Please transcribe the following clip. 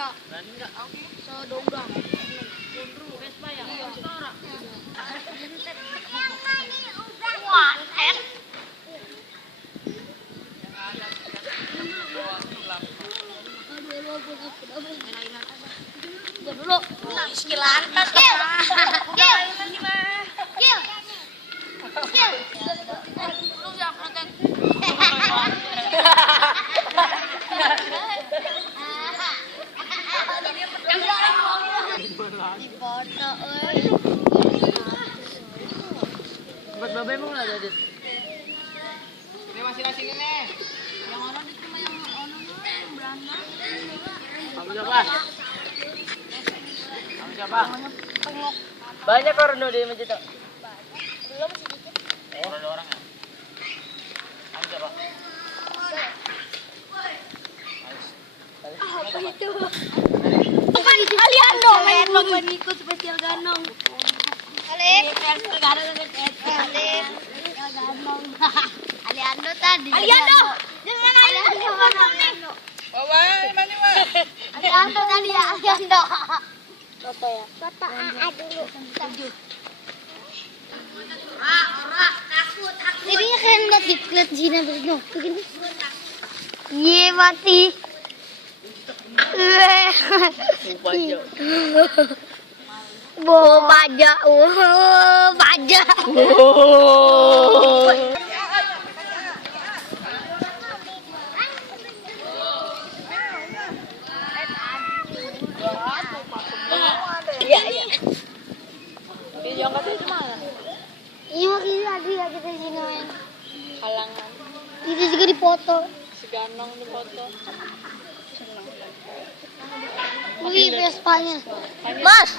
ya. Berani enggak? Oke. Sedonggang. Gondru, Vespa ya? Iya. Setara. Wah, ten. Dulu. Skill lantas. Gil. Lu siap konten. Di foto euy. Buat babe emang enggak ada, Dit? Ini masing-masing ini. Yang ono di rumah yang ono yang Belanda. Kamu siapa? Kamu siapa? Pengok. Banyak orang di masjid tuh. Belum sedikit. Ada orang ya? Kamu siapa? Apa itu? Bukan Aliando, main ikut spesial ganong. Alif, ganong. Aliando tadi. Aliando. Jangan Aliando mana nih? Bawa, mana mah? Aliando tadi ya, Aliando. Foto ya. Foto AA dulu. Tujuh. Ini kan nggak diklat Zina begini. Begini. Iya mati. Pajak. Pajak. Pajak. Iya. Video angkatnya di mana? Iya makanya tadi ya kita sini main. Halangan. Itu juga dipoto. Seganong di foto. Wih, Vespanya. Mas.